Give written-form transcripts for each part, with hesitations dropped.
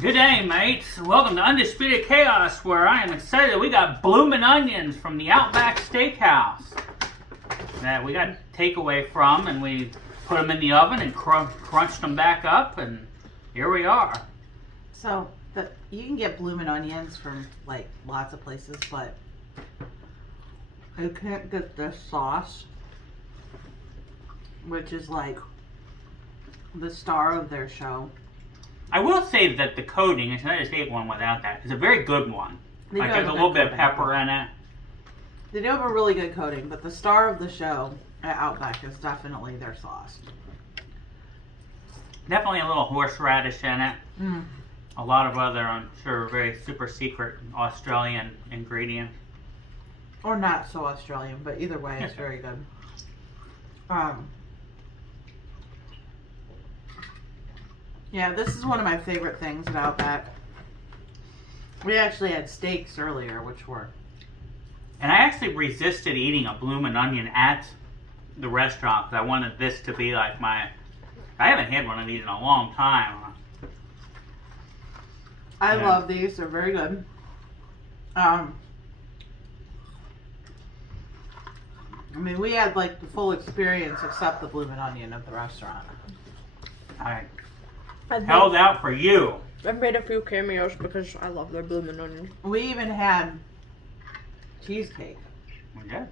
Good day, mates. Welcome to Undisputed Chaos, where I am excited. We got Bloomin' Onions from the Outback Steakhouse that we got takeaway from, and we put them in the oven and crunched them back up, and here we are. So, you can get Bloomin' Onions from, like, lots of places, but you can't get this sauce, which is, like, the star of their show. I will say that the coating, I just ate one without that, is a very good one. Like, there's a little bit of pepper in it. They do have a really good coating, but the star of the show at Outback is definitely their sauce. Definitely a little horseradish in it. Mm. A lot of other, I'm sure, very super secret Australian ingredients. Or not so Australian, but either way, it's very good. Yeah, this is one of my favorite things at Outback. We actually had steaks earlier, which were... And I actually resisted eating a Bloomin' Onion at the restaurant because I wanted this to be like my... I haven't had one of these in a long time. I love these. They're very good. I mean, we had like the full experience except the Bloomin' Onion of the restaurant. I held out for you. I've made a few cameos because I love their Bloomin' Onion. We even had cheesecake Okay.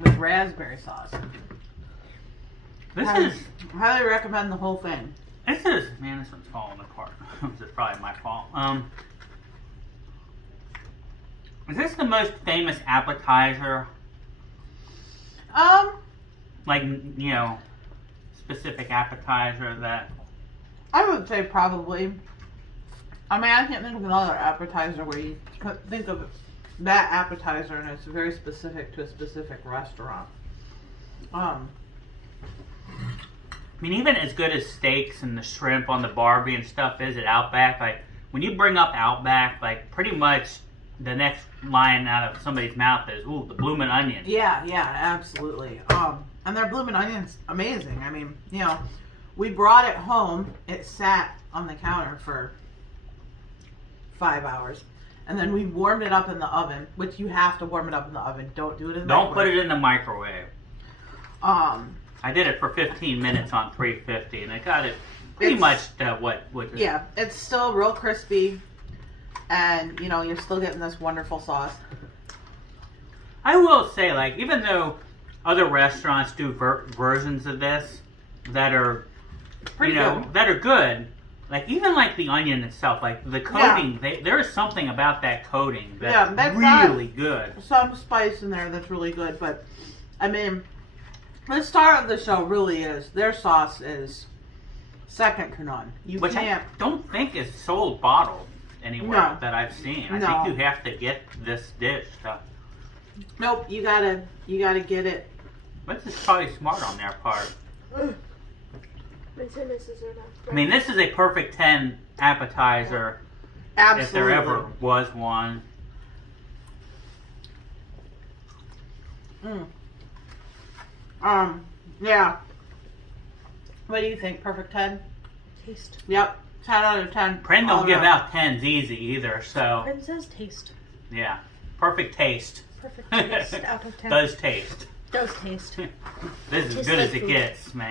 with raspberry sauce. This is... Highly recommend the whole thing. This is... Man, this one's falling apart. This is probably my fault. Is this the most famous appetizer? Like, you know, specific appetizer that... I would say probably. I mean, I can't think of another appetizer where you think of that appetizer and it's very specific to a specific restaurant. I mean, even as good as steaks and the shrimp on the Barbie and stuff is at Outback, like, when you bring up Outback, like, pretty much the next line out of somebody's mouth is, ooh, the Bloomin' Onion. Yeah, absolutely. And their Bloomin' Onion's amazing. I mean, you know, we brought it home. It sat on the counter for 5 hours. And then we warmed it up in the oven, which you have to warm it up in the oven. Don't do it in the microwave. Don't put it in the microwave. I did it for 15 minutes on 350, and I got it pretty much what yeah, it's still real crispy, and you know you're still getting this wonderful sauce. I will say, like, even though other restaurants do versions of this that are, Pretty good. that are good, like even like the onion itself, like the coating, there is something about that coating that's really good. Some spice in there that's really good, but I mean. The star of the show really is, their sauce is second to none. Which I don't think is sold bottled anywhere that I've seen. I think you have to get this dish. Nope, you gotta get it. This is probably smart on their part. I mean, this is a perfect 10 appetizer. Absolutely. If there ever was one. Yeah. What do you think? Perfect 10? Taste. Yep. 10 out of 10. Pren don't give out 10s easy either, so. Pren says taste. Yeah. Perfect taste. Perfect taste out of 10. Does taste. Does taste. This is as good as it gets, man.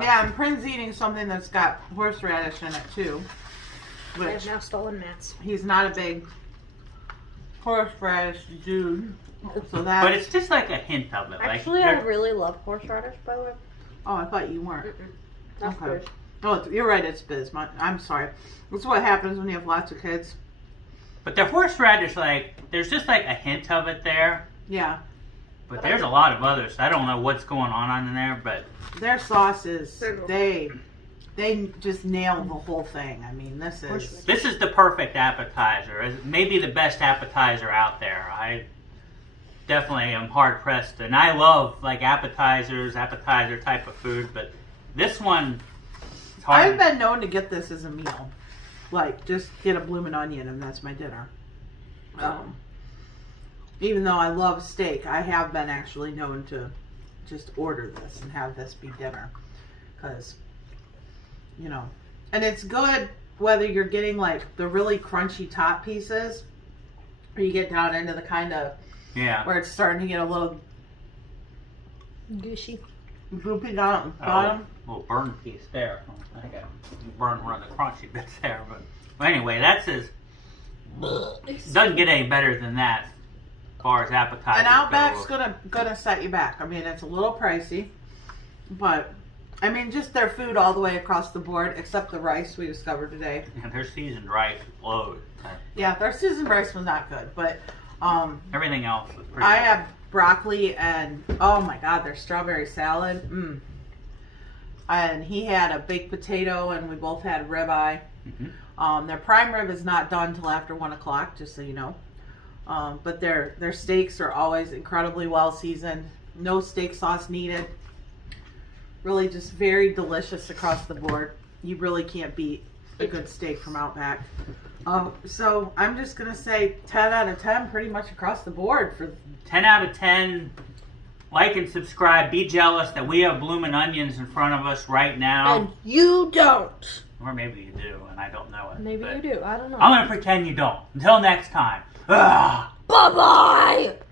Yeah, and Prin's eating something that's got horseradish in it, too. I have now stolen Matt's. He's not a big horseradish dude. So that. But it's just like a hint of it. Actually, like, I really love horseradish, by the way. Oh, I thought you weren't. That's good. Oh, you're right, it's Biz. I'm sorry. That's what happens when you have lots of kids. But the horseradish, like, there's just like a hint of it there. Yeah. But there's a lot of others. I don't know what's going on in there, but... Their sauces, they just nail the whole thing. I mean, this is the perfect appetizer. Maybe the best appetizer out there. I definitely am hard pressed, and I love like appetizer type of food, but this one is hard. I've been known to get this as a meal, like just get a Bloomin' Onion and that's my dinner. Even though I love steak, I have been actually known to just order this and have this be dinner, because you know, and it's good whether you're getting like the really crunchy top pieces, or you get down into the kind of where it's starting to get a little Gushy. goopy down at the bottom. Little burn piece there. I got burn one of the crunchy bits there, but anyway, that's as doesn't get any better than that as far as appetizers. And Outback's gonna set you back. I mean, it's a little pricey, but I mean, just their food all the way across the board, except the rice we discovered today. And their seasoned rice flowed. Yeah, their seasoned rice was not good, but everything else was pretty I good. have broccoli and oh my god, their strawberry salad. And he had a baked potato, and we both had ribeye. Their prime rib is not done till after 1 o'clock, just so you know. But their steaks are always incredibly well seasoned. No steak sauce needed. Really just very delicious across the board. You really can't beat a good steak from Outback. So I'm just going to say 10 out of 10 pretty much across the board. For 10 out of 10. Like and subscribe. Be jealous that we have Bloomin' Onions in front of us right now. And you don't. Or maybe you do, and I don't know it. Maybe you do. I don't know. I'm going to pretend you don't. Until next time. Ugh. Bye-bye.